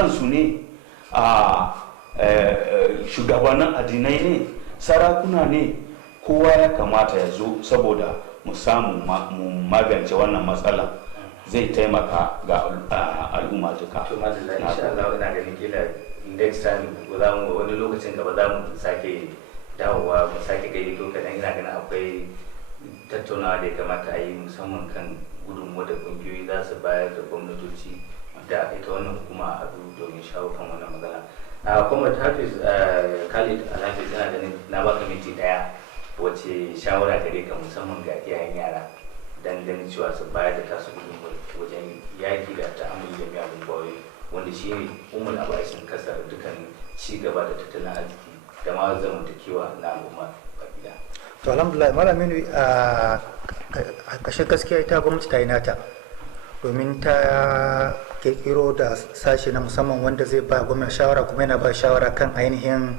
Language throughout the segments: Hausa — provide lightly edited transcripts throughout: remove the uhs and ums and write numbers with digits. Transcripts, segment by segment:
kansu ne a shugabannin addinai ne, sarakuna ne, kowa ya kamata ya zo saboda mu samu mu magance wannan matsala, zai taimaka ga al'umma duka. To madalla insha Allah ina ganin kila next time za mu wani lokacin gaba za mu sake dawowa mu sake gayyato kadan, ina ganin akwai tattaunawa da ya kamata a yi musamman kan gudunmuwa da kungiyoyi za su bayar da gwamnatoci da ita wannan hukuma a haɗu domin shawo kan wannan magana. Kuma Hafiz Khalid Alhaji, ina ganin na baka minti daya wace shawara gare ka musamman ga iyayen yara dan ganin cewa su bayar da tasu gudunmuwa wajen yaki da ta'amuli da miyagun kwayoyi wanda shi ne umar abaisin kasar dukkan ci gaba da tattalin arziki da ma zamantakewa na al'umma baki. To alhamdulillah malamin a kashin gaskiya ita gwamnati ta yi nata domin ta kirkiro da sashe na musamman wanda zai ba gwamnati shawara, kuma yana ba shawara kan ainihin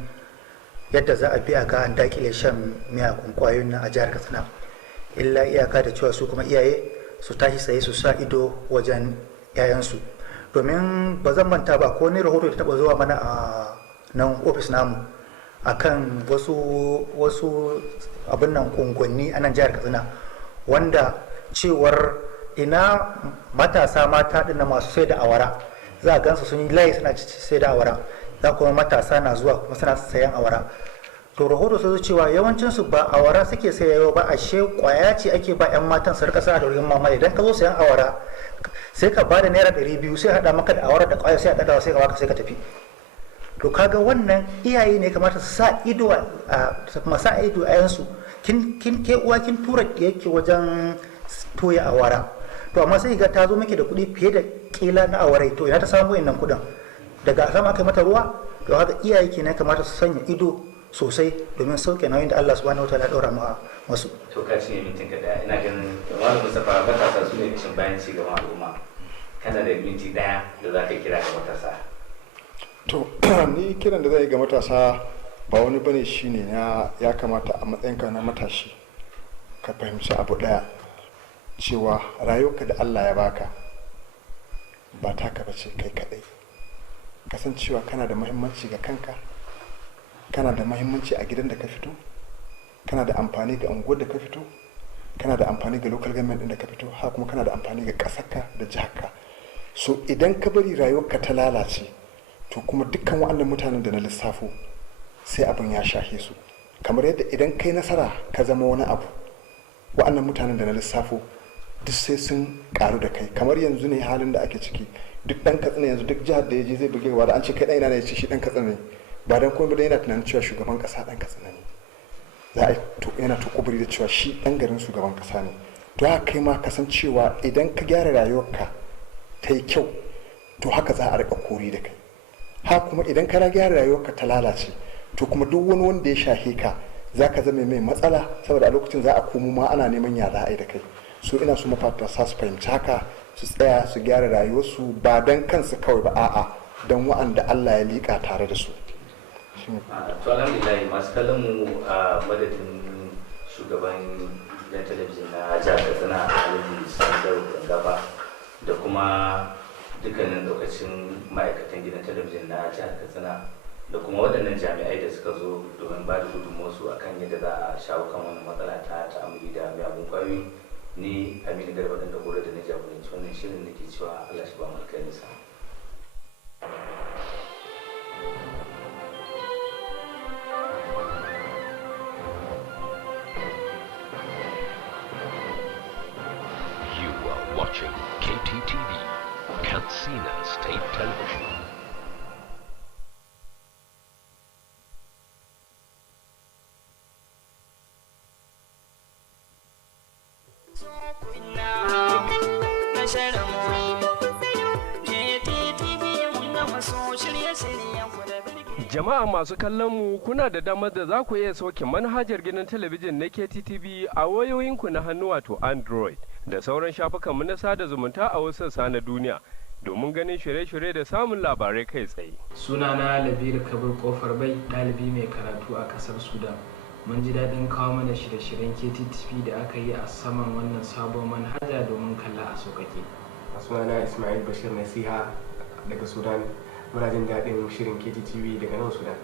yadda za a bi a ga an dakile shan miyagun kwayoyin nan a jihar Katsina. Illa iyaka da cewa su kuma iyaye su tashi tsaye su sa ido wajen 'ya'yansu, domin ba zan manta ba ko ne rahoto da taba zuwa mana a nan ofis namu akan wasu abin nan kungwanni a nan jihar Katsina, wanda cewar ina matasa mata dinna masu sai da awara, za a gansu sun yi layi suna sai da awara, za kuma matasa na zuwa kuma suna sayan awara. To rahoto sun cewa yawancinsu ba awara suke sayarwa ba, ashe kwaya ce ake ba 'yan matan su rika sa da wurin mama. Idan ka zo sayan awara sai ka bada naira 200 sai hada maka da awara da kwaya sai a daga sai ka baka sai ka tafi. To kaga wannan iyaye ne kamata su sa ido a yansu. Kin ke uwa kin tura yake wajen toya awara, to amma sai ga ta zo miki da kuɗi fiye da kila na awarai, to ina ta samu wayannan kuɗin? Daga sama aka mata ruwa. To haka iyaye kenan kamata su sanya ido sosai domin sauke nauyin da Allah subhanahu wataala ya daura ma wasu. To ka cinye mintin ka daya, ina ganin Malam Mustapha matasa su ne kishin bayan ci gaban al'umma, kana da minti daya da za ka kira ga matasa. To ni kiran da zai ga matasa ba wani bane shine ya kamata a matsayinka na matashi ka fahimci abu daya, cewa rayuwarka da Allah ya baka ba taka bace kai kadai. Kasancewa kana da muhimmanci ga kanka, kana da muhimmanci a gidan da ka fito, kana da amfani ga unguwar da ka fito, kana da amfani ga local government din da ka fito, haka kuma kana da amfani ga ƙasarka da jiharka. So idan ka bari rayuwarka ta lalace, to kuma dukkan waɗannan mutanen da na lissafo sai abin ya shahe su. Kamar yadda idan kai nasara ka zama wani abu, waɗannan mutanen da na lissafo duk sai sun karu da kai. Kamar yanzu ne halin da ake ciki, duk ɗan Katsina yanzu duk jihar da ya je zai buge gaba da an ce kai ɗan ina ne, ya ce shi ɗan Katsina ne, ba dan kuma da yana tunanin cewa shugaban ƙasa ɗan Katsina ne, za a yana ta kuburi da cewa shi ɗan garin shugaban ƙasa ne. To haka kai ma kasancewa idan ka gyara rayuwarka ta yi kyau, to haka za a riƙa kori da kai. Haka kuma idan ka gyara rayuwarka ta lalace, to kuma duk wani wanda ya shahe ka za ka zama mai matsala, saboda a lokacin za a komo ma ana neman ya za a yi da kai. So ina so matasa su fahimci haka, su tsaya su gyara rayuwarsu ba don kansu kawai ba, a'a don wa'anda Allah ya liƙa tare da su. To alhamdulillah masu kallon mu a madadin shugaban gidan talabijin na jihar Katsina Alhaji Sandar Gaba da kuma dukkanin lokacin ma'aikatan gidan talabijin na jihar Katsina da kuma waɗannan jami'ai da suka zo domin ba da gudunmuwarsu a kan yadda za a shawo kan wannan matsala ta ta'amuli da miyagun ƙwayoyi, ni Aminu Garba ɗan Dagoro da na jagoranci wannan shirin da ke cewa Allah shi ba mu alkhairinsa. Watching Kttv, Katsina State Television. Jama'a masu kallon mu, kuna da damar da za ku iya sauke manhajar gidan talabijin na Kttv a wayoyinku na hannu wato Android da sauran shafukanmu na sada zumunta a wasu sassa na duniya domin ganin shirye-shirye da samun labarai kai tsaye. Sunana Labiru Kabir Kofar Bai, ɗalibi mai karatu a ƙasar Sudan. Mun ji daɗin kawo mana shirye-shiryen Kttv da aka yi a saman wannan sabon manhaja domin kalla a sauƙaƙe. Sunana Ismail Bashir Nasiha daga Sudan. muna jin daɗin shirin Kttv daga nan Sudan.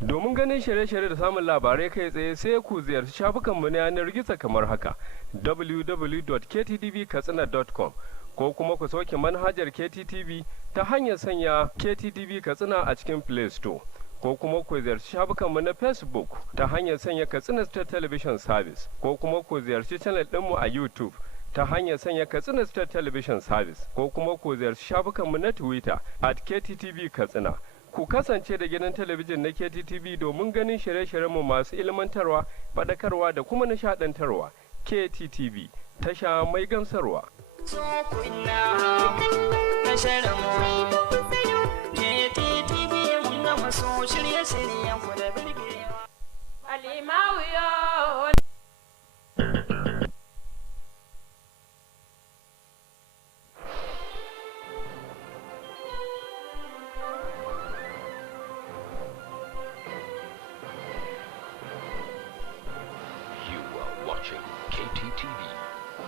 Domin ganin shirye-shirye da samun labarai kai tsaye sai ku ziyarci shafukanmu na yanar gizo kamar haka www.kttv.katsina.com ko kuma ku sauke manhajar Kttv ta hanyar sanya Kttv Katsina a cikin Play Store ko kuma ku ziyarci shafukanmu na Facebook ta hanyar sanya Katsina State Television Service ko kuma ku ziyarci channel ɗinmu a YouTube ta hanyar sanya Katsina State Television Service ko kuma ku ziyarci shafukanmu na Twitter @Kttv Katsina. Ku kasance da gidan talabijin na Kttv domin ganin shirye-shiryenmu masu ilmantarwa, faɗakarwa da kuma nishaɗantarwa. Kttv, tasha mai gamsarwa. Watching Kttv,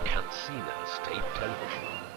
Katsina State Television.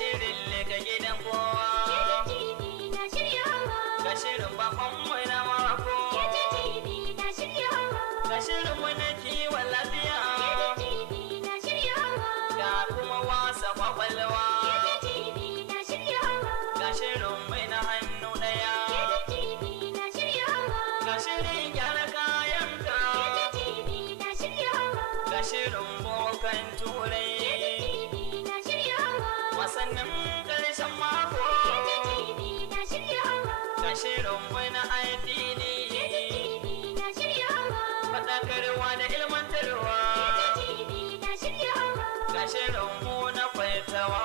shirin leka gidan kowa. Kttv na shiryawa. Ga shirin bakon mai na mako. Kttv na shiryawa. Ga shirin mu na kiwon lafiya. Kttv na shiryawa. Ga kuma wasa kwakwalwa. Kttv na shiryawa. Ga shirin mai na hannu daya. Kttv na shiryawa. Ga shirin gyara kayanka. Kttv na shiryawa. Ga shirin bokan turai. Kttv na shiryawa. Wasannin ƙarshen mako. Kttv na shiryawa. Ga shirin mai na addini. Kttv na shiryawa. Faɗakarwa da ilmantarwa. Kttv na shiryawa. Ga shirin mu na kwaitawa.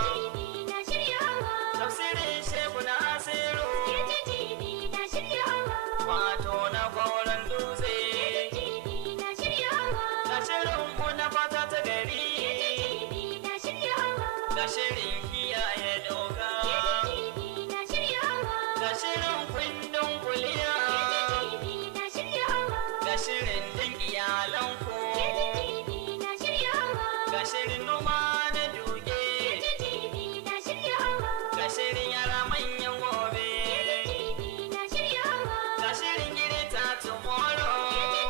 Kttv na shiryawa. Tafsirin shehu na asiru. Kttv na shiryawa. Wato na goron dutse. Kttv na shiryawa. Ga shirin mu na fata ta gari. Kttv na shiryawa. Ga shirin kiyaye doka. Kttv na shiryawa. Ga shirin kundin kuliya. Kttv na shiryawa. Ga shirin din iyalanku. Kttv na shiryawa. Ga shirin noma na duke. Kttv na shiryawa. Ga shirin yara manyan gobe. Kttv na shiryawa. Ga shirin gireta tomorrow.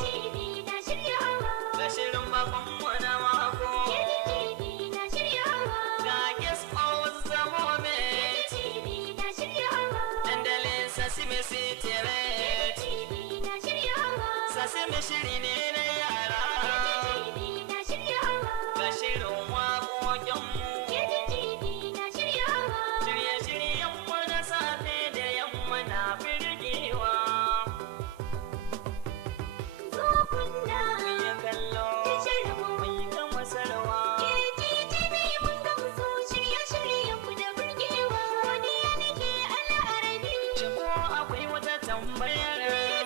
Kttv na shiryawa. Ga shirin bakon mu na mako. Kttv na shiryawa. Ga guest of the moment. Kttv na shiryawa. Dandalin Sasime City Red. Kttv na shiryawa. Sasime shiri ne na yara. Kttv na shiryawa. Ga shirin waƙoƙinmu. Kttv na shiryawa. Shirye-shiryenmu na safe da yamma na birgewa. Zo kunna. Mun yi kallo. Shirinmu. Mun yi gama sarwa. Kttv mun gamsu shirye-shiryenmu da burgewa. Godiya nake al'arabi. Shigo akwai wata tambayar.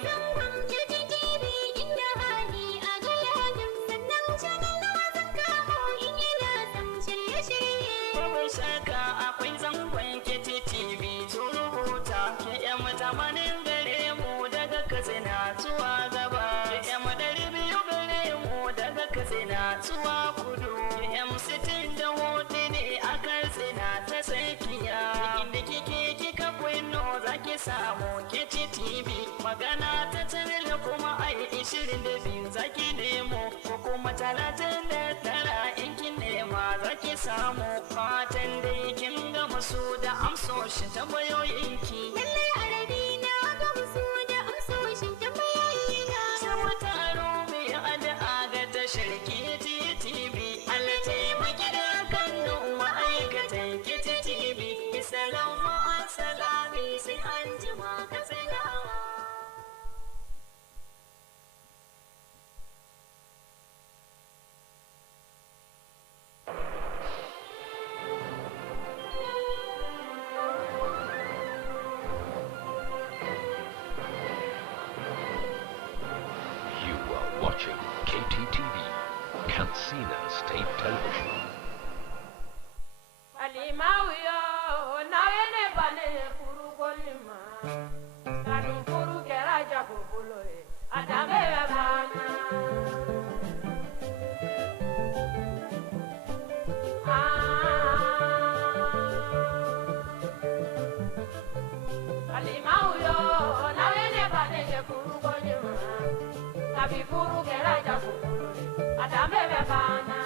Zangon Kttv inda hali a galabin sannan channel na wasan kamo in yana son shirye-shirye. Babu shakka akwai zangon Kttv sun rubuta ke yan matamanin gare mu daga Katsina zuwa gaba. Ke yan madari biyu gare mu daga Katsina zuwa kudu. Ke yan sitin da hudu ne a Katsina ta tsakiya. Inda kike kika kwino zaki samu Kttv. Magana ta channel kuma ai 22 zaki nemo ko kuma 39 in kin nema zaki samu. Fatan dai kin ga masu da amsoshin tambayoyinki. Lallai arabi na gamsu da amsoshin tambayoyina. Sama taro mai addu'a ga tashar Kttv. Allah taimaki da Kano ma'aikatan Kttv. Salamu alaikum sai an jima ka tsinawa. You are watching KTTV, Katsina State Television. Alimawiyo, nawene bane furu kolima. Kanu furu kera jago buloye, adame bana. Alimawiyo, nawene bane furu kolima. Kabi furu kera jago buloye, adame bana.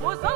Muso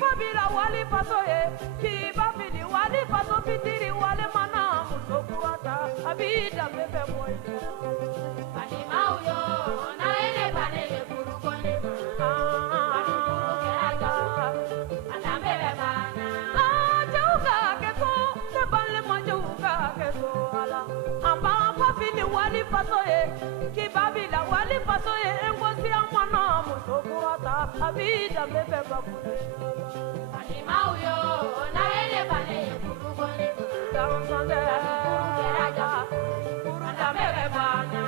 fabila wali faso ye ki bafili wali faso fitiri wali mana muso kurata abida bebe boy ani mauyo na ele bane le kuru kone ani kuru keraga ana bebe bana jauga keso se balle mo jauga keso ala amba fabili wali faso ye ki babila wali faso ye ngosi amana muso kurata abida bebe bakune ani mauyo na ele bane le kuru kone dansande kuru keraga kuru na bebe bana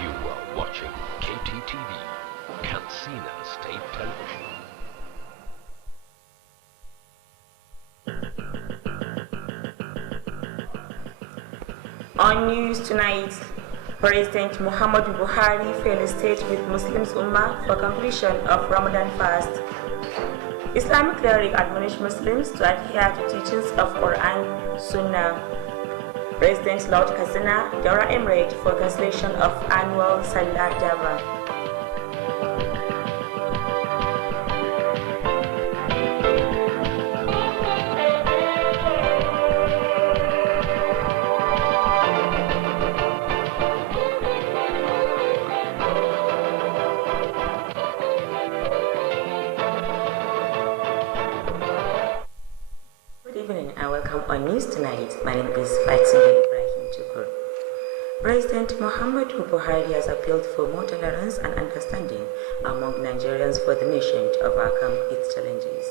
You are watching Kttv, Katsina State Television. On news tonight, President Muhammadu Buhari felicited with Muslims Ummah for completion of Ramadan fast. Islamic cleric admonished Muslims to adhere to teachings of Quran, Sunnah. President Lord Katsina, Daura Emirate for cancellation of annual Salah Java. Good evening and welcome on News Tonight. My name is Fatima Ibrahim Tukur. President Muhammadu Buhari has appealed for more tolerance and understanding among Nigerians for the nation to overcome its challenges.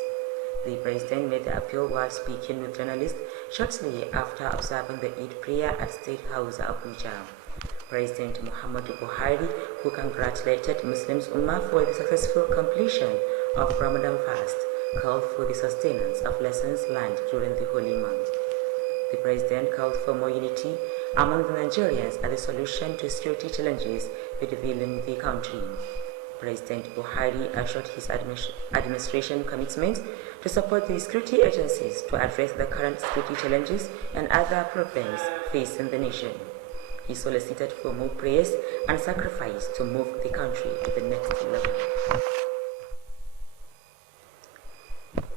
The president made the appeal while speaking with journalists shortly after observing the Eid prayer at State House Abuja. President Muhammadu Buhari, who congratulated Muslims Ummah for the successful completion of Ramadan fast, called for the sustenance of lessons learned during the holy month. The president called for more unity among the Nigerians as a solution to security challenges bedeviling the country. President Buhari assured his administration commitment to support the security agencies to address the current security challenges and other problems facing the nation. He solicited for more prayers and sacrifice to move the country to the next level.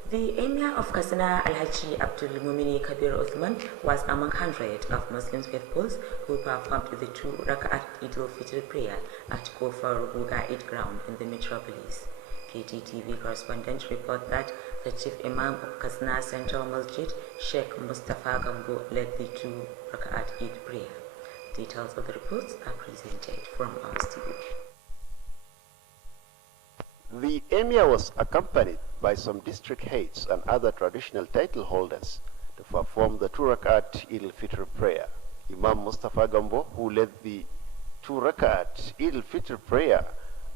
The Emir of Katsina, Alhaji Abdul Mumini Kabir Uthman, was among hundreds of Muslim faithfuls who performed the 2 Rak'at Eid al-Fitr prayer at Kofar Ruga Eid ground in the metropolis. Kttv correspondent report that the chief imam of Katsina Central Masjid, Sheikh Mustafa Gambo, led the 2 Rak'at Eid prayer. Details of the reports are presented from our studio. The Emir was accompanied by some district heads and other traditional title holders to perform the 2 Rakat Eid al-Fitr prayer. Imam Mustafa Gambo, who led the 2 Rakat Eid al-Fitr prayer,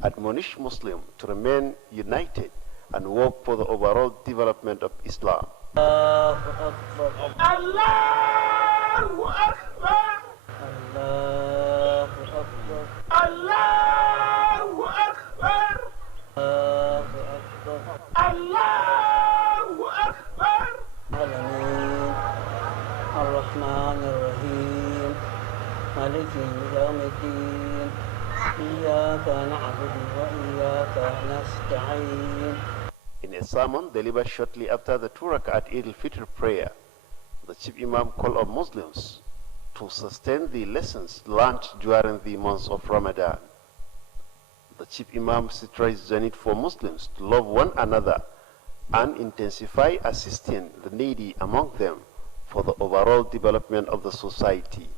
admonished Muslims to remain united and work for the overall development of Islam. Allahu Akbar. Allahu Akbar. Allahu Akbar. Allahu Akbar. Allahu Akbar. Alamin. Ar-Rahman Ar-Rahim. Maliki Yawmiddin. إياك نعبد وإياك نستعين. In a sermon delivered shortly after the 2 Rak'at Eid al-Fitr prayer, the Chief Imam called on Muslims to sustain the lessons learned during the months of Ramadan. The Chief Imam stressed the need for Muslims to love one another and intensify assisting the needy among them for the overall development of the society.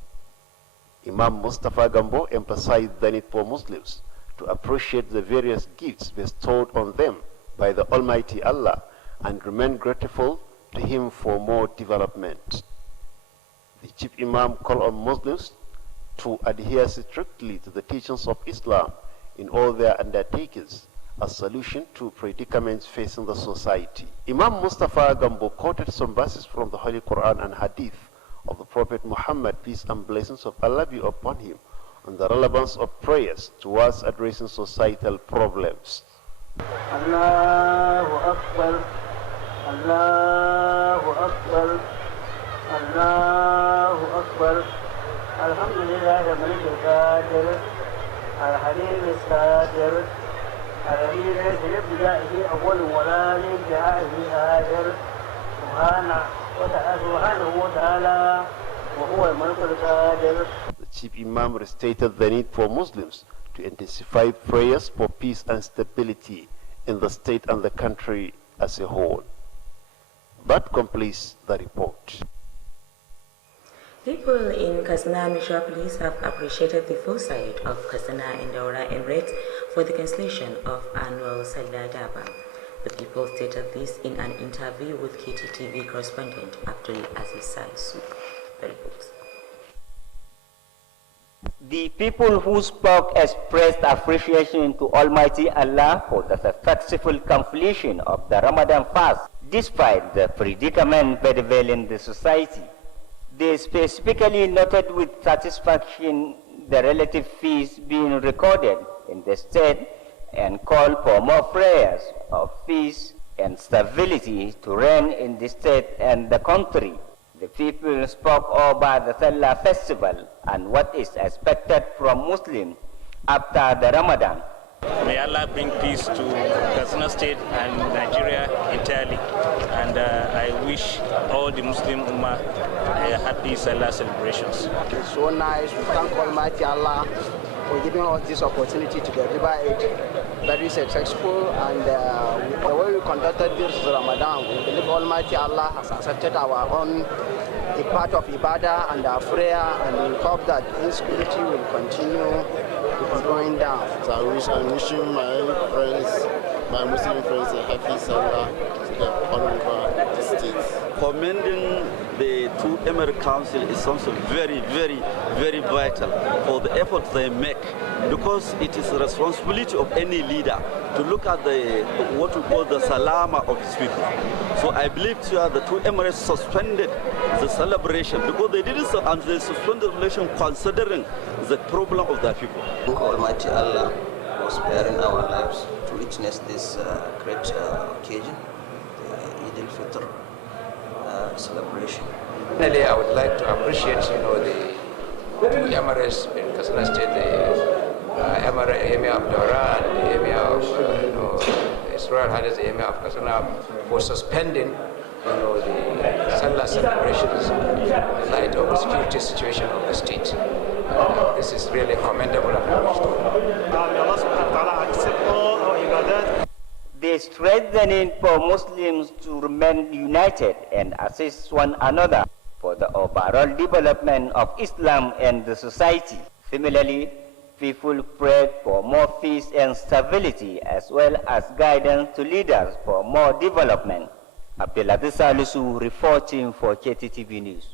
Imam Mustafa Gambo emphasized the need for Muslims to appreciate the various gifts bestowed on them by the Almighty Allah and remain grateful to Him for more development. The Chief Imam called on Muslims to adhere strictly to the teachings of Islam in all their undertakings as solution to predicaments facing the society. Imam Mustafa Gambo quoted some verses from the Holy Quran and Hadith of the Prophet Muhammad, peace and blessings of Allah be upon him, on the relevance of prayers towards addressing societal problems. Allahu Akbar, Allahu Akbar, Allahu Akbar. Alhamdulillah, Malik al-Qadir, Al-Halim al-Qadir, الذي ليس لابتدائه أول ولا لانتهائه آخر سبحانه وتعالى وهو الملك القادر. The Chief Imam restated the need for Muslims to intensify prayers for peace and stability in the state and the country as a whole. That completes the report. People in Katsina metropolis have appreciated the foresight of Katsina and Daura Emirates for the cancellation of annual Salah Daba. The people stated this in an interview with Kttv correspondent Abdul Aziz Saisu. The people who spoke expressed appreciation to Almighty Allah for the successful completion of the Ramadan fast, despite the predicament prevailing in the society. They specifically noted with satisfaction the relative fees being recorded in the state and called for more prayers of peace and stability to reign in the state and the country. The people spoke about the Salah festival and what is expected from Muslims after the Ramadan. May Allah bring peace to Katsina State and Nigeria entirely. And I wish all the Muslim Ummah a happy Salah celebrations. It's so nice. We thank Almighty Allah for giving us this opportunity to deliver it very successful. And the way we conducted this Ramadan, we believe Almighty Allah has accepted our own a part of Ibadah and our prayer, and we hope that insecurity will continue going down. So I'm wishing my friends, my Muslim friends, a happy Salah to the all over the state. Commending the two Emirate Council is something very, very, very vital for the efforts they make, because it is the responsibility of any leader to look at the what we call the salama of his people. So I believe the two Emirates suspended the celebration because they didn't, and they suspended the celebration considering the problem of their people. Thank Almighty Allah for sparing our lives to witness this great occasion, the Eid al-Fitr celebration. Finally, I would like to appreciate, the two Emirates in Katsina State, the Emir of Daura and the Emir of Israel Hades, the Emir of Katsina, for suspending, the Salah celebrations in light of the security situation of the state. This is really commendable and They stress the need for Muslims to remain united and assist one another for the overall development of Islam and the society. Similarly, people prayed for more peace and stability as well as guidance to leaders for more development. Abdulaziz Salisu reporting for Kttv News.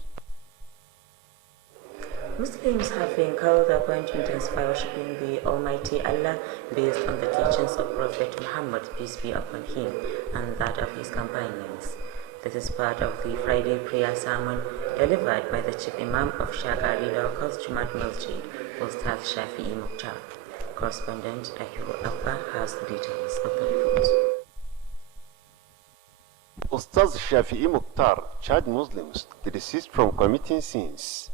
Muslims have been called upon to intensify worshipping the Almighty Allah based on the teachings of Prophet Muhammad, peace be upon him, and that of his companions. This is part of the Friday prayer sermon delivered by the Chief Imam of Shagari Locals Jumat Masjid, Ustaz Shafi'i Mukhtar. Correspondent Ahiru Abba has details of the report. Ustaz Shafi'i Mukhtar charged Muslims to desist from committing sins,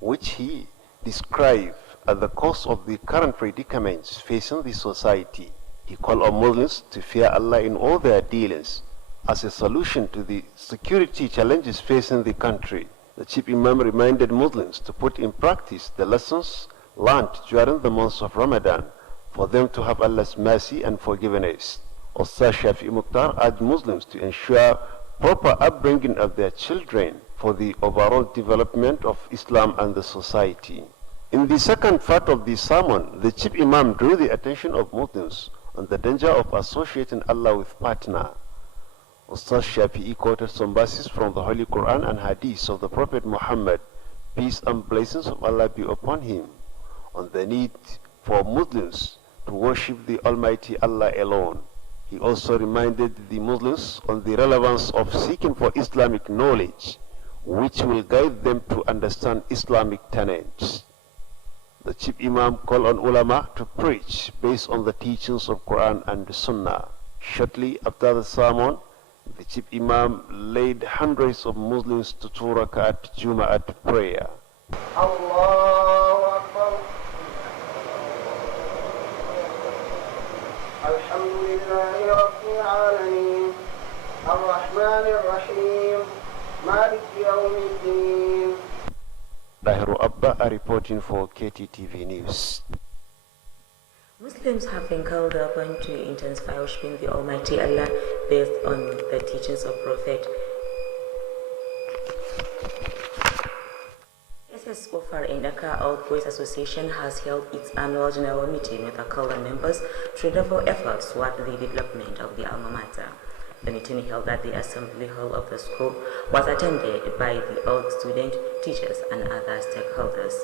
which he described at the cost of the current predicaments facing the society. He called on Muslims to fear Allah in all their dealings as a solution to the security challenges facing the country. The Chief Imam reminded Muslims to put in practice the lessons learned during the months of Ramadan for them to have Allah's mercy and forgiveness. Ustaz Shafi Mukhtar urged Muslims to ensure proper upbringing of their children for the overall development of Islam and the society. In the second part of the sermon, the Chief Imam drew the attention of Muslims on the danger of associating Allah with partner. Ustaz Shafi'i quoted some verses from the Holy Quran and Hadith of the Prophet Muhammad, peace and blessings of Allah be upon him, on the need for Muslims to worship the Almighty Allah alone. He also reminded the Muslims on the relevance of seeking for Islamic knowledge, which will guide them to understand Islamic tenets. The Chief Imam called on ulama to preach based on the teachings of Quran and the Sunnah. Shortly after the sermon, the Chief Imam led hundreds of Muslims to 2 rakat Jum'at prayer. Allahu Akbar. Alhamdulillahi Rabbil Alameen. Ar-Rahman Ar-Rahim. Maliki Yawmiddin. Dahiru Abba are reporting for Kttv News. Muslims have been called upon to intensify worshiping the Almighty Allah based on the teachings of Prophet. SS Gofar in Dhaka Old Boys Association has held its annual general meeting with the call on members to redouble efforts toward the development of the alma mater. The meeting held at the assembly hall of the school was attended by the old student, teachers, and other stakeholders.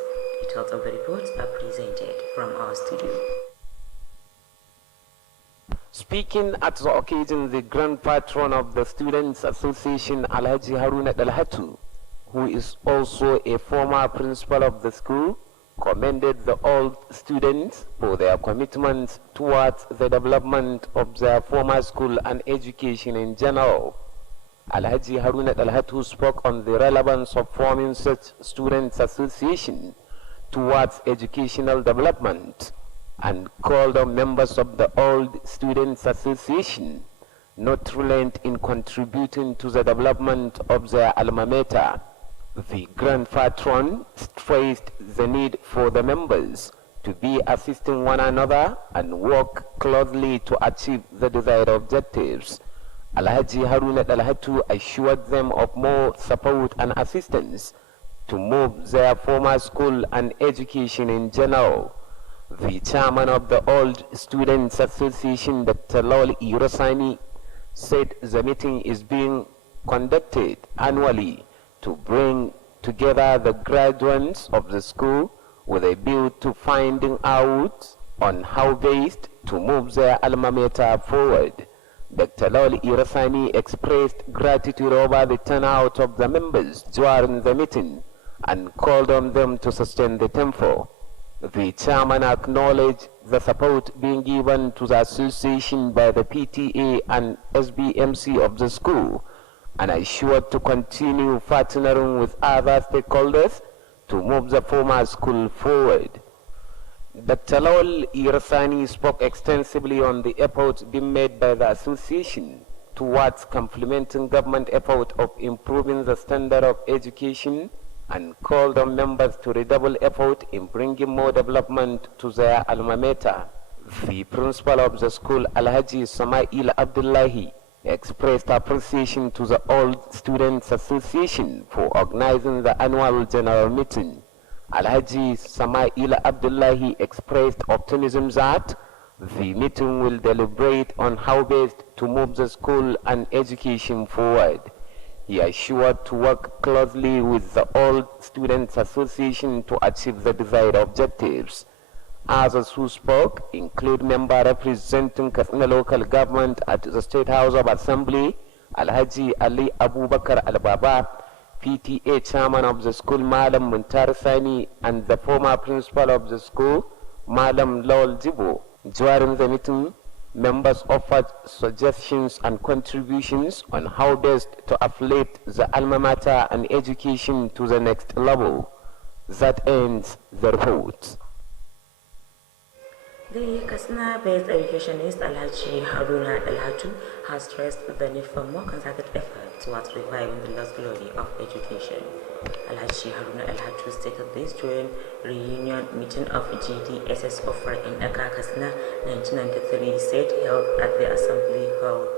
Details of the reports are presented from our studio. Speaking at the occasion, the grand patron of the Students Association, Alhaji Haruna Dalhatu, who is also a former principal of the school, commended the old students for their commitment towards the development of their former school and education in general. Alhaji Haruna Dalhatu spoke on the relevance of forming such students' association towards educational development and called on members of the old students' association not to relent in contributing to the development of their alma mater. The grand patron stressed the need for the members to be assisting one another and work closely to achieve the desired objectives. Alhaji Haruna Dalhatu assured them of more support and assistance to move their former school and education in general. The chairman of the Old Students Association, Dr. Lawal Irosani, said the meeting is being conducted annually to bring together the graduates of the school with a view to finding out on how best to move their alma mater forward. Dr. Lawal Irasani expressed gratitude over the turnout of the members during the meeting and called on them to sustain the tempo. The chairman acknowledged the support being given to the association by the PTA and SBMC of the school, and assured to continue partnering with other stakeholders to move the former school forward. Dr. Lawal Irasani spoke extensively on the efforts being made by the association towards complementing government effort of improving the standard of education and called on members to redouble effort in bringing more development to their alma mater. The principal of the school, Alhaji Samail Abdullahi, expressed appreciation to the Old Students Association for organizing the annual general meeting. Alhaji Samail Abdullahi expressed optimism that the meeting will deliberate on how best to move the school and education forward. He assured to work closely with the Old Students Association to achieve the desired objectives. Others who spoke include member representing Katsina local government at the State House of Assembly, Alhaji Ali Abubakar Al-Baba, PTA chairman of the school, Madam Muntar Sani, and the former principal of the school, Madam Lawal Jibo. During the meeting, members offered suggestions and contributions on how best to uplift the alma mater and education to the next level. That ends the report. The Katsina-based educationist Alhaji Haruna Dalhatu has stressed the need for more concerted effort towards reviving the lost glory of education. Alhaji Haruna Dalhatu stated this during reunion meeting of GDSS offer in Aka Katsina 1993 said held at the assembly hall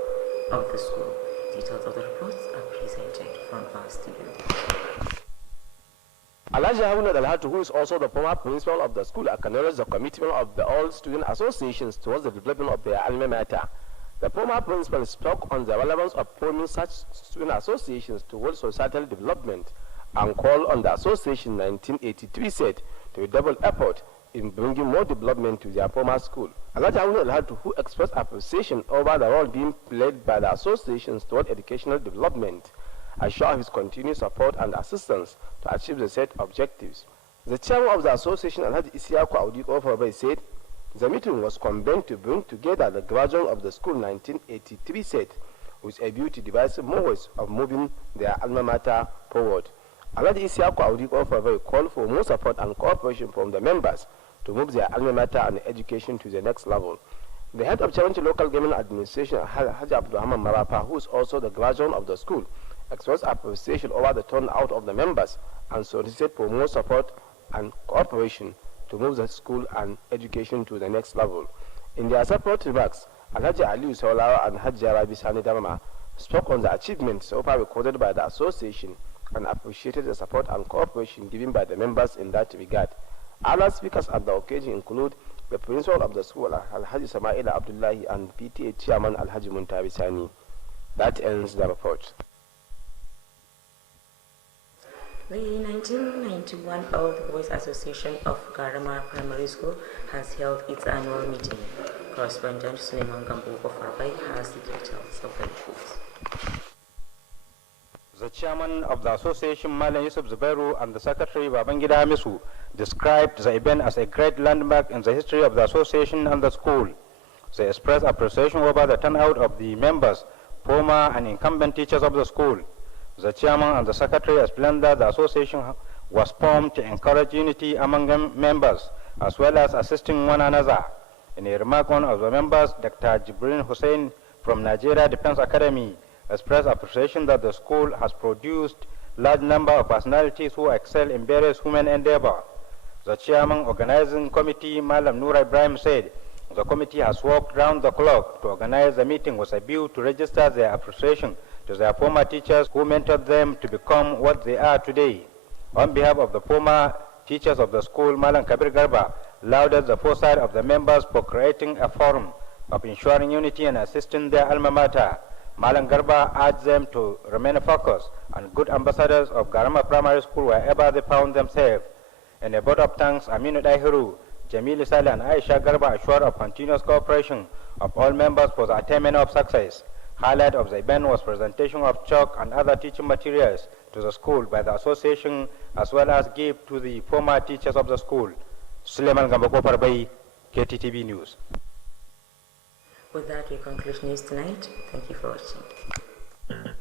of the school. Details of the reports are presented from our studio. Alhaji Haruna Dalhatu, who is also the former principal of the school, acknowledged the commitment of the all student associations towards the development of their alma mater. The former principal spoke on the relevance of forming such student associations towards societal development and called on the association 1983 said to double effort in bringing more development to their former school. Alhaji Haruna Dalhatu, who expressed appreciation over the role being played by the associations toward educational development, assured his continued support and assistance to achieve the set objectives. The chairman of the association, Alhaji Isiaku Audiko Fabai, said the meeting was convened to bring together the graduates of the school 1983 said with a view to devising more ways of moving their alma mater forward. Alhaji Isiaku Audiko Fabai called for more support and cooperation from the members to move their alma mater and education to the next level. The head of Challenge Local Government Administration, Haji Abdulrahman Marapa, who is also the graduate of the school, expressed appreciation over the turnout of the members and solicited for more support and cooperation to move the school and education to the next level. In their separate remarks, Alhaji Aliu Saulawa and Haji Arabi Sani Dharma spoke on the achievements so far recorded by the association and appreciated the support and cooperation given by the members in that regard. Other speakers at the occasion include the principal of the school, Alhaji Samaila Abdullahi, and PTA chairman Alhaji Muntabi Sani. That ends the report. The 1991 Old Boys Association of Garama Primary School has held its annual meeting. Correspondent Suleiman Gambo Farbai has the details of the report. The chairman of the association, Malam Yusuf Zubairu, and the secretary, Babangida Hamisu, described the event as a great landmark in the history of the association and the school. They expressed appreciation over the turnout of the members, former and incumbent teachers of the school. The chairman and the secretary explained that the association was formed to encourage unity among members as well as assisting one another. In a remark, one of the members, Dr. Jibril Hussein from Nigeria Defense Academy, expressed appreciation that the school has produced large number of personalities who excel in various human endeavor. The chairman organizing committee, Malam Noor Ibrahim, said the committee has worked round the clock to organize the meeting with a view to register their appreciation to their former teachers who mentored them to become what they are today. On behalf of the former teachers of the school, Malam Kabir Garba lauded the foresight of the members for creating a forum of ensuring unity and assisting their alma mater. Malam Garba urged them to remain focused and good ambassadors of Garama Primary School wherever they found themselves. In a vote of thanks, Aminu Daihiru, Jamil Sale, and Aisha Garba assured of continuous cooperation of all members for the attainment of success. Highlight of the event was presentation of chalk and other teaching materials to the school by the association, as well as gift to the former teachers of the school. Suleiman Gambako Parbai, Kttv News. With that, we conclude news tonight. Thank you for watching.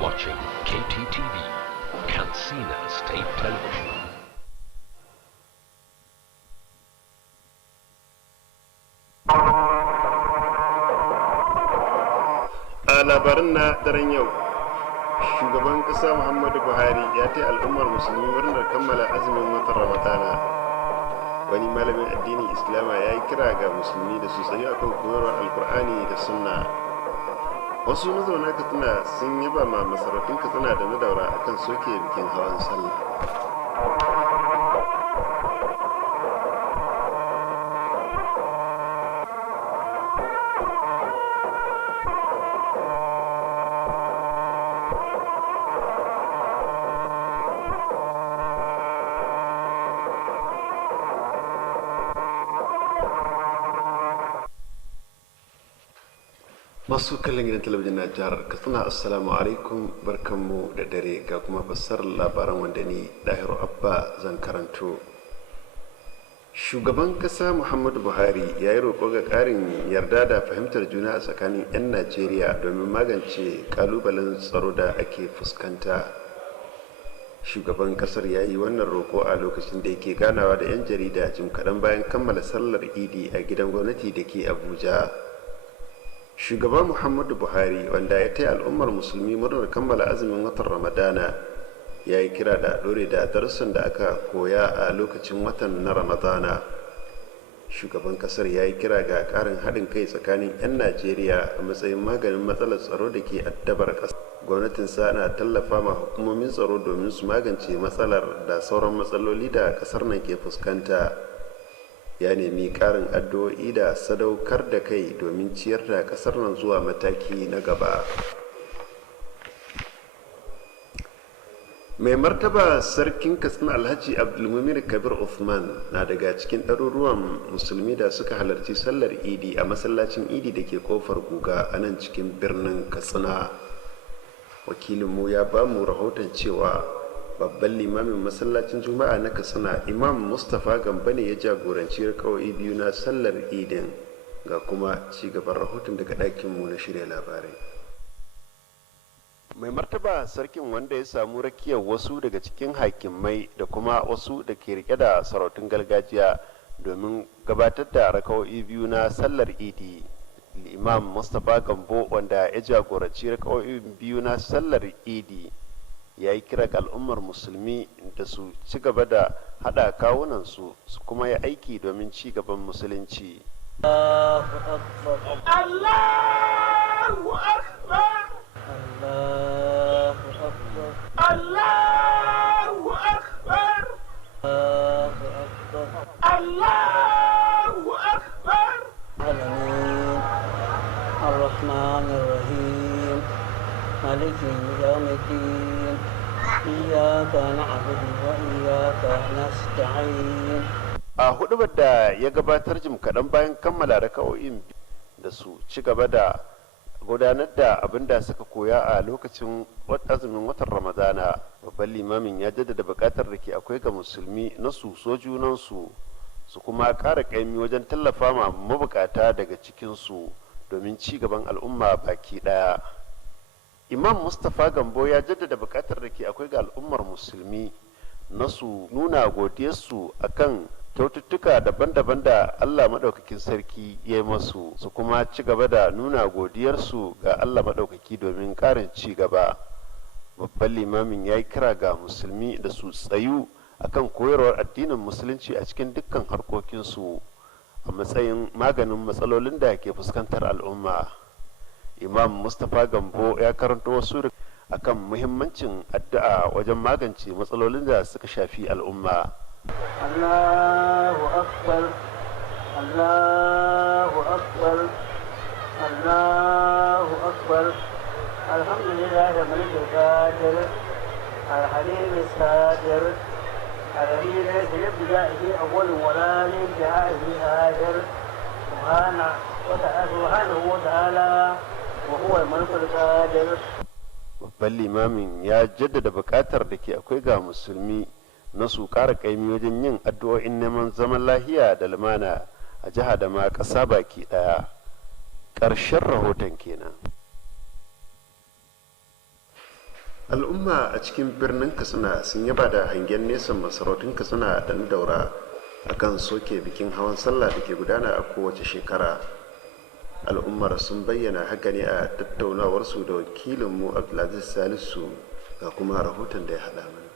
Watching Kttv, Katsina State Television. A labarin na daren yau, shugaban ƙasa Muhammadu Buhari ya ta al'ummar musulmi murnar kammala azumin watan Ramadana. wani malamin addinin islama ya yi kira ga musulmi da su tsayu akan koyarwar alkur'ani da sunna. Wasu mazauna Katsina sun yaba ma masarautun Katsina da na Daura akan soke bikin hawan sallah. Masu kallon gidan talabijin na jihar Katsina, assalamu alaikum, barkanmu da dare ga kuma fassarar labaran wanda ni Dahiru Abba zan karanto. Shugaban kasa Muhammadu Buhari ya yi roƙo ga ƙarin yarda da fahimtar juna a tsakanin 'yan Najeriya domin magance ƙalubalen tsaro da ake fuskanta. Shugaban kasar ya yi wannan roƙo a lokacin da yake ganawa da 'yan jarida jim kaɗan bayan kammala sallar Idi a gidan gwamnati da ke Abuja. Shugaba Muhammadu Buhari, wanda ya taya al'ummar musulmi murnar kammala azumin watan Ramadana, ya yi kira da ɗore da darussan da aka koya a lokacin watan na Ramadana. Shugaban kasar ya yi kira ga ƙarin haɗin kai tsakanin 'yan Najeriya a matsayin maganin matsalar tsaro da ke addabar ƙasa. Gwamnatinsa na tallafa ma hukumomin tsaro domin su magance matsalar da sauran matsaloli da ƙasar nan ke fuskanta. Ya nemi ƙarin addu'o'i da sadaukar da kai domin ciyar da ƙasar nan zuwa mataki na gaba. Mai martaba sarkin Katsina Alhaji Abdulmumin Kabir Uthman na daga cikin ɗaruruwan musulmi da suka halarci sallar Idi a masallacin Idi da ke kofar Guga a nan cikin birnin Katsina. Wakilinmu ya ba mu rahoton cewa babban limamin masallacin Juma'a na Katsina, Imam Mustapha Gamba ne ya jagoranci raka'o'i biyu na sallar Idin. Ga kuma ci gaban rahoton daga ɗakinmu na shirya labarai. Mai martaba sarkin, wanda ya samu rakiyar wasu daga cikin hakimai da kuma wasu da ke rike da sarautun gargajiya domin gabatar da raka'o'i biyu na sallar Idi. Imam Mustapha Gambo, wanda ya jagoranci raka'o'i biyu na sallar Idi, ya yi kira ga al'ummar musulmi da su ci gaba da haɗa kawunansu su kuma yi aiki domin ci gaban musulunci. Allahu Akbar. Allahu Akbar. Allahu Akbar. Allahu Akbar. Allahu Akbar. Allahu Akbar. Alamin. Ar-Rahman Ar-Rahim. مالك يوم الدين إياك نعبد وإياك نستعين. A hudubar da ya gabatar jim kaɗan bayan kammala raka'o'in da su ci gaba da gudanar da abin da suka koya a lokacin azumin watan Ramadana, babban limamin ya jaddada buƙatar da ke akwai ga musulmi na su so junansu su kuma ƙara ƙaimi wajen tallafa ma mabukata daga cikinsu domin ci gaban al'umma baki ɗaya. Imam Mustapha Gambo ya jaddada bukatar da ke akwai ga al'ummar musulmi na su nuna godiyarsu akan kyaututtuka daban-daban da Allah maɗaukakin sarki ya yi masu, su kuma ci gaba da nuna godiyarsu ga Allah maɗaukaki domin ƙarin ci gaba. Babban limamin ya yi kira ga musulmi da su tsayu akan koyarwar addinin musulunci a cikin dukkan harkokinsu a matsayin maganin matsalolin da ke fuskantar al'umma. Imam Mustapha Gambo ya karanta wasu akan muhimmancin addu'a wajen magance matsalolin da suka shafi al'umma. Allahu Akbar. Allahu Akbar. Allahu Akbar. Alhamdulillah malikul qadir. Al-Halim as-Sadir. الذي ليس لابتدائه أول ولا لانتهائه آخر سبحانه وتعالى وهو الملك القادر. Babban limamin ya jaddada buƙatar da ke akwai ga musulmi na su ƙara ƙaimi wajen yin addu'o'in neman zaman lahiya da lumana a jiha da ma ƙasa baki ɗaya. Ƙarshen rahoton kenan. Al'umma a cikin birnin Katsina sun yaba da hangen nesan masarautun Katsina da na Daura akan soke bikin hawan sallah da ke gudana a kowace shekara. Al'ummar sun bayyana haka ne a tattaunawarsu da wakilinmu Abdulaziz Salisu, ga kuma rahoton da ya haɗa mana.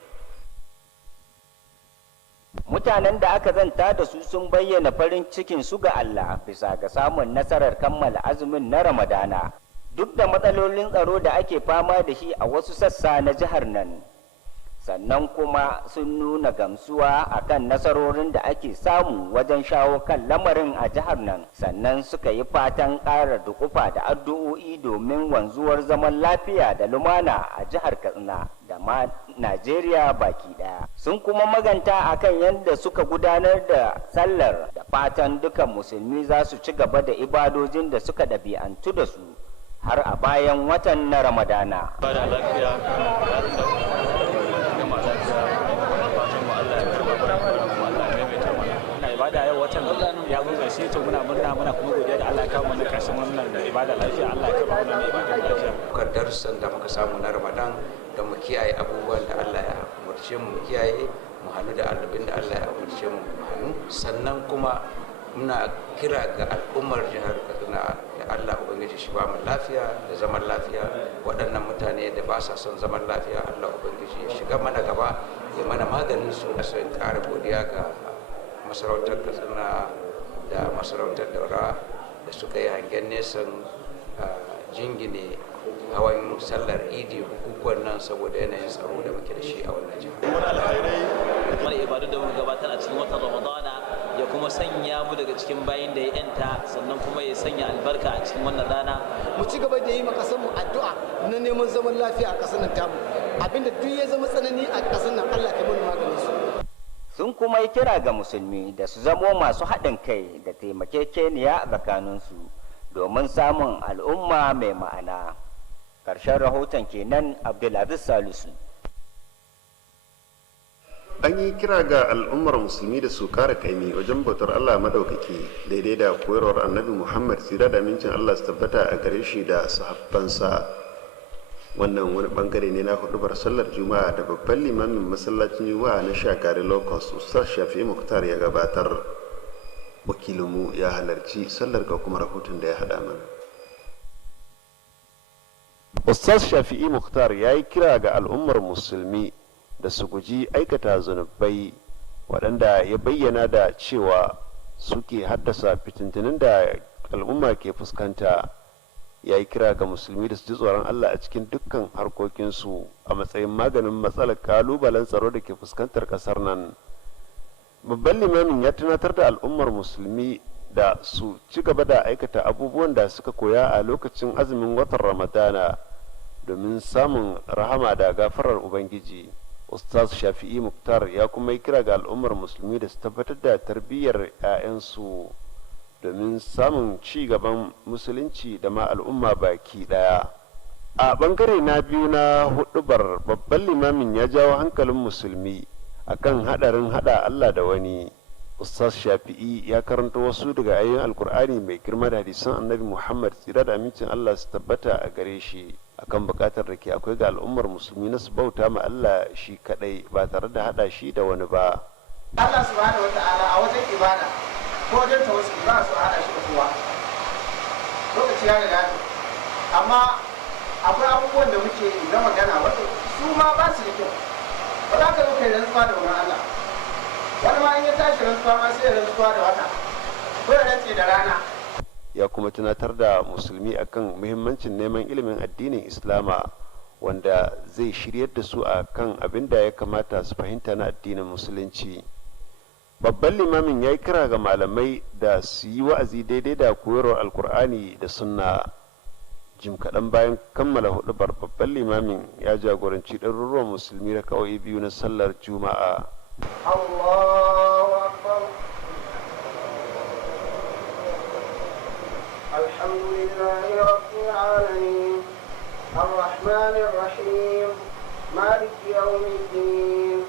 Mutanen da aka zanta da su sun bayyana farin cikin su ga Allah bisa ga samun nasarar kammala azumin na Ramadana duk da matsalolin tsaro da ake fama da shi a wasu sassa na jihar nan. Sannan kuma sun nuna gamsuwa akan nasarorin da ake samu wajen shawo kan lamarin a jihar nan, sannan suka yi fatan ƙara dukufa da addu'o'i domin wanzuwar zaman lafiya da lumana a jihar Katsina da ma Najeriya baki ɗaya. Sun kuma maganta akan yadda suka gudanar da sallar da fatan dukan musulmi za su ci gaba da ibadojin da suka ɗabi'antu da su har a bayan watan na Ramadana. ibada yau watan ya zo ƙarshe to muna murna muna kuma godiya da Allah ya kawo mana ƙarshen wannan ibada lafiya. Allah ya kawo mana ibada lafiya. Kar darussan da muka samu na Ramadan don mu kiyaye abubuwan da Allah ya umarce mu kiyaye, mu hannu da annabin da Allah ya umarce mu hannu. Sannan kuma muna kira ga al'ummar jihar Kaduna da Allah ubangiji shi ba mu lafiya da zaman lafiya. Waɗannan mutane da ba sa son zaman lafiya Allah ubangiji ya shiga mana gaba ya mana maganin su. Sai ƙara godiya ga masarautar Katsina da masarautar Daura da suka yi hangen nesan jingine hawan sallar idi bukukuwan nan saboda yanayin tsaro da muke da shi a wannan jihar. Wani alkhairai da ibadu da muka gabatar a cikin watan Ramadana ya kuma sanya mu daga cikin bayin da ya yanta, sannan kuma ya sanya albarka a cikin wannan rana. Mu ci gaba da yi ma kasar mu addu'a na neman zaman lafiya a kasar nan tamu. Abinda duk ya zama tsanani a kasar nan Allah ka mana maganin su. Sun kuma yi kira ga musulmi da su zamo masu haɗin kai da taimakekeniya a tsakaninsu domin samun al'umma mai ma'ana. Ƙarshen rahoton kenan Abdulaziz Salisu. An yi kira ga al'ummar musulmi da su kara kaimi wajen bautar Allah madaukaki daidai da koyarwar annabi Muhammad tsira da amincin Allah su tabbata a gare shi da sahabbansa. Wannan wani bangare ne na hudubar sallar juma'a da babban limamin masallacin juma'a na shagari locust Ustaz Shafi'i Muktar ya gabatar. Wakilinmu ya halarci sallar ga kuma rahoton da ya haɗa mana. Ustaz Shafi'i Muktar ya yi kira ga al'ummar musulmi da su guji aikata zunubai waɗanda ya bayyana da cewa suke haddasa fitintunin da al'umma ke fuskanta. Ya yi kira ga musulmi da su ji tsoron Allah a cikin dukkan harkokinsu a matsayin maganin matsalar kalubalen tsaro da ke fuskantar kasar nan. Babban limamin ya tunatar da al'ummar musulmi da su ci gaba da aikata abubuwan da suka koya a lokacin azumin watan Ramadana domin samun rahama da gafarar Ubangiji. Ustaz Shafi'i Muktar ya kuma yi kira ga al'ummar musulmi da su tabbatar da tarbiyyar 'ya'yansu domin samun ci gaban musulunci da ma al'umma baki daya. A bangare na biyu na hudubar babban limamin ya jawo hankalin musulmi akan hadarin hada Allah da wani. Ustaz Shafi'i ya karanta wasu daga ayoyin Alkur'ani mai girma da hadisan Annabi Muhammad tsira da amincin Allah su tabbata a gare shi akan bukatar da ke akwai ga al'ummar musulmi na su bauta ma Allah shi kadai ba tare da hada shi da wani ba. Allah subhanahu wata'ala a wajen ibada ko wajen tawassuli ba su hada shi da kowa. Lokaci ya riga amma akwai abubuwan da muke yi na magana wato su ma ba su da kyau. Ba za ka zo kai rantsuwa da wani Allah. Wani ma in ya tashi rantsuwa ma sai ya rantsuwa da wata ko ya rantse da rana. Ya kuma tunatar da musulmi akan muhimmancin neman ilimin addinin Islama wanda zai shiryar da su akan abin da ya kamata su fahimta na addinin musulunci. Babban limamin ya yi kira ga malamai da su yi wa'azi daidai da koyarwar Alkur'ani da sunna. Jim kaɗan bayan kammala hudubar babban limamin ya jagoranci ɗaruruwan musulmi da kawai biyu na sallar Juma'a. Allahu Akbar. Alhamdulillahi Rabbil Alamin. Ar-Rahmanir Rahim. Maliki Yawmiddin.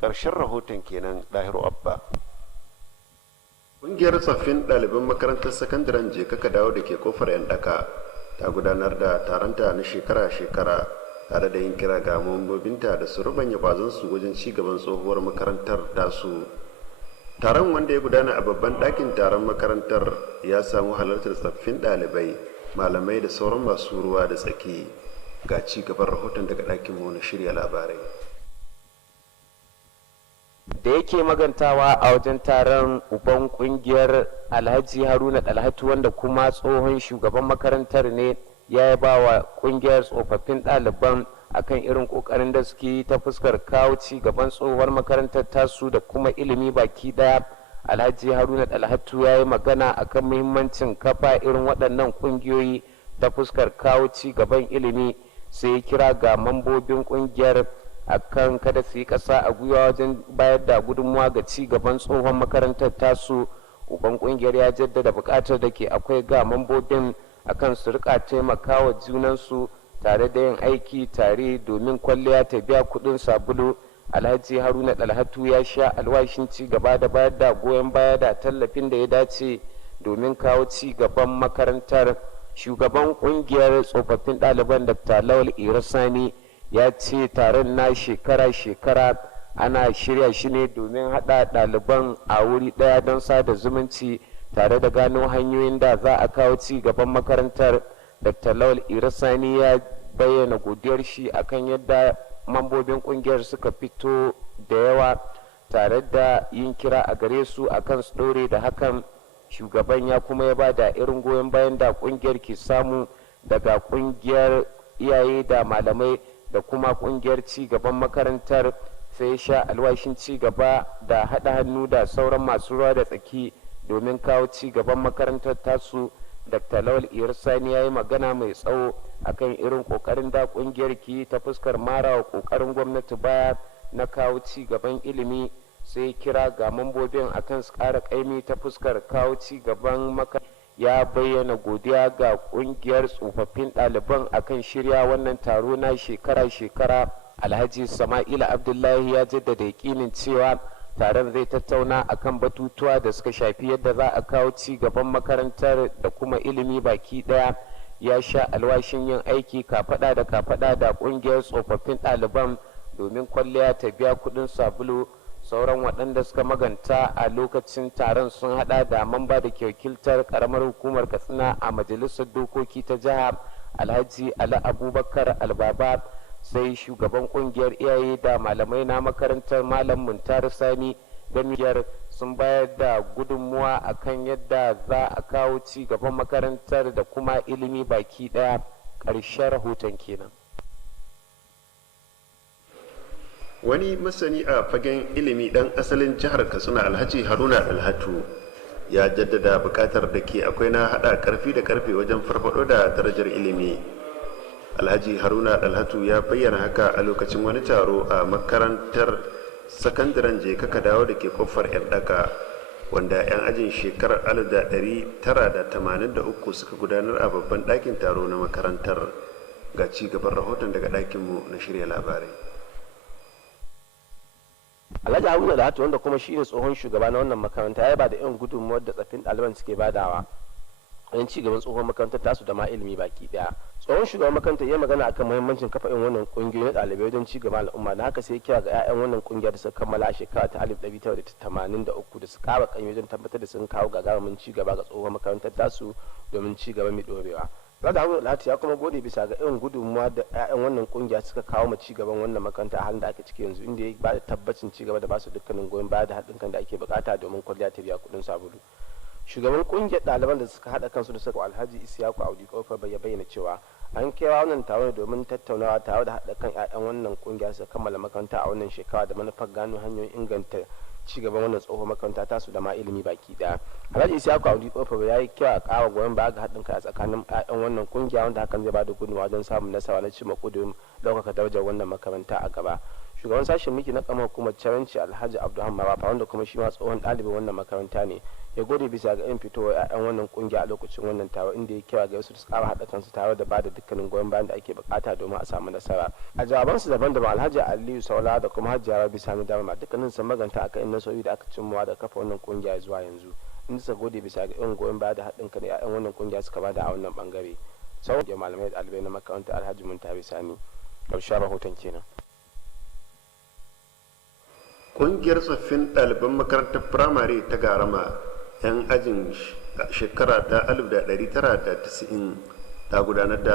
Ƙarshen rahoton kenan Dahiru Abba. Ƙungiyar tsaffin ɗaliban makarantar sakandaren je kaka dawo da ke kofar yan ɗaka ta gudanar da taronta na shekara-shekara tare da yin kira ga mambobinta da su rubanya kwazonsu wajen ci gaban tsohuwar makarantar tasu. Taron wanda ya gudana a babban ɗakin taron makarantar ya samu halartar tsaffin ɗalibai, malamai da sauran masu ruwa da tsaki. Ga ci gaban rahoton daga ɗakin mu na shirya labarai. da yake magantawa a wajen taron uban kungiyar Alhaji Haruna Dalhatu wanda kuma tsohon shugaban makarantar ne, ya ba wa kungiyar tsofaffin ɗaliban akan irin kokarin da suke yi ta fuskar kawo ci gaban tsohuwar makarantar tasu da kuma ilimi baki daya. Alhaji Haruna Dalhatu ya yi magana akan muhimmancin kafa irin waɗannan kungiyoyi ta fuskar kawo ci gaban ilimi, sai ya kira ga mambobin kungiyar akan kada su yi ƙasa a gwiwa wajen bayar da gudunmuwa ga ci gaban tsohon makarantar tasu. Uban kungiyar ya jaddada buƙatar da ke akwai ga mambobin akan su rika taimakawa junansu tare da yin aiki tare domin kwalliya ta biya kuɗin sabulu. Alhaji Haruna Dalhatu ya sha alwashin ci gaba da bayar da goyon baya da tallafin da ya dace domin kawo ci gaban makarantar. Shugaban kungiyar tsofaffin ɗaliban Dr. Lawal Irasani ya ce taron na shekara-shekara ana shirya shi ne domin haɗa ɗaliban a wuri ɗaya don sada zumunci tare da gano hanyoyin da za a kawo ci gaban makarantar. Dr. Lawal Irasani ya bayyana godiyar shi akan yadda mambobin kungiyar suka fito da yawa tare da yin kira a gare su akan su ɗore da hakan. Shugaban ya kuma ya ba da irin goyon bayan da kungiyar ke samu daga kungiyar iyaye da malamai da kuma kungiyar ci gaban makarantar, sai sha alwashin ci gaba da haɗa hannu da sauran masu ruwa da tsaki domin kawo ci gaban makarantar tasu. Dr. Lawal Irsani ya yi magana mai tsawo akan irin kokarin da kungiyar ke ta fuskar marawa kokarin gwamnati baya na kawo ci gaban ilimi, sai kira ga mambobin akan su ƙara ƙaimi ta fuskar kawo ci gaban makarantar. Ya bayyana godiya ga kungiyar tsofaffin ɗaliban akan shirya wannan taro na shekara-shekara. Alhaji Sama'ila Abdullahi ya jaddada yakinin cewa taron zai tattauna akan batutuwa da suka shafi yadda za a kawo ci gaban makarantar da kuma ilimi baki daya. Ya sha alwashin yin aiki kafada da kafada da kungiyar tsofaffin ɗaliban domin kwalliya ta biya kuɗin sabulu. Sauran waɗanda suka maganta a lokacin taron sun hada da mamba da ke wakiltar karamar hukumar Katsina a majalisar dokoki ta jiha Alhaji Ali Abubakar Albaba, sai shugaban kungiyar iyaye da malamai na makarantar Malam Muntar Sani gamiyar sun bayar da gudunmuwa akan yadda za a kawo ci gaban makarantar da kuma ilimi baki daya. Ƙarshen rahoton kenan. Wani masani a fagen ilimi dan asalin jihar Katsina Alhaji Haruna Dalhatu ya jaddada bukatar da ke akwai na hada karfi da karfe wajen farfado da darajar ilimi. Alhaji Haruna Dalhatu ya bayyana haka a lokacin wani taro a makarantar sakandaren je kaka dawo da ke kofar yan daka, wanda 'yan ajin shekarar 1983 suka gudanar a babban ɗakin taro na makarantar. Ga ci gaban rahoton daga ɗakinmu na shirya labarai. Alhaji Haruna Dalhatu, wanda kuma shi ne tsohon shugaba na wannan makaranta, ya ba da irin gudunmuwar da tsaffin ɗaliban suke badawa don ci gaban tsohon makarantar tasu da ma ilimi baki daya. Tsohon shugaban makarantar ya magana akan muhimmancin kafa irin wannan kungiyoyi na ɗalibai don ci gaban al'umma, na haka sai kira ga 'ya'yan wannan kungiya da suka kammala a shekara ta 1983 da su ƙara ƙaimi wajen tabbatar da sun kawo gagarumin ci gaba ga tsohon makarantar tasu domin ci gaba mai ɗorewa. Alhaji Haruna Dalhatu ya kuma gode bisa ga irin gudunmuwa da 'ya'yan wannan kungiya suka kawo ma ci gaban wannan makaranta a halin da ake ciki yanzu, inda ya ba da tabbacin ci gaba da ba su dukkanin goyon baya da haɗin kan da ake bukata domin kwalliya ta biya kuɗin sabulu. Shugaban kungiyar ɗaliban da suka haɗa kansu da suka Alhaji Isiyaku Audi Kofar bai bayyana cewa an kira wannan taron domin tattaunawa tare da haɗa kan 'ya'yan wannan kungiya suka kammala makaranta a wannan shekara da manufar gano hanyoyin inganta ci gaban wannan tsohon makaranta tasu da ma ilimi baki daya. Alhaji Isiyaku Audi Kofar ya yi kira a ƙara goyon baya ga haɗin kai a tsakanin 'ya'yan wannan kungiya, wanda hakan zai ba da gudunmawa don samun nasara na cimma ƙudurin ɗaukaka darajar wannan makaranta a gaba. Shugaban sashen miki na kamar hukumar Caranci Alhaji Abdulhamid Marafa, wanda kuma shi ma tsohon ɗalibin wannan makaranta ne, ya gode bisa ga yin fitowar 'ya'yan wannan kungiya a lokacin wannan taro, inda ya kira ga su su ƙara haɗa kansu tare da bada dukkanin goyon bayan da ake bukata domin a samu nasara. A jawabansu daban-daban, Alhaji Aliyu Saula da kuma Hajiya Rabi Sani Dama dukkanin sun maganta akan in nasarori da aka cimmawa da kafa wannan kungiya zuwa yanzu, inda suka gode bisa ga irin goyon baya da haɗin kan 'ya'yan wannan kungiya suka bada a wannan bangare. Sauran malamai da ɗalibai na makarantar Alhaji Muntabi Sani. Ƙarshen rahoton kenan. Ƙungiyar tsoffin ɗaliban makarantar firamare ta Garama 'yan ajin shekara ta 1990 ta gudanar da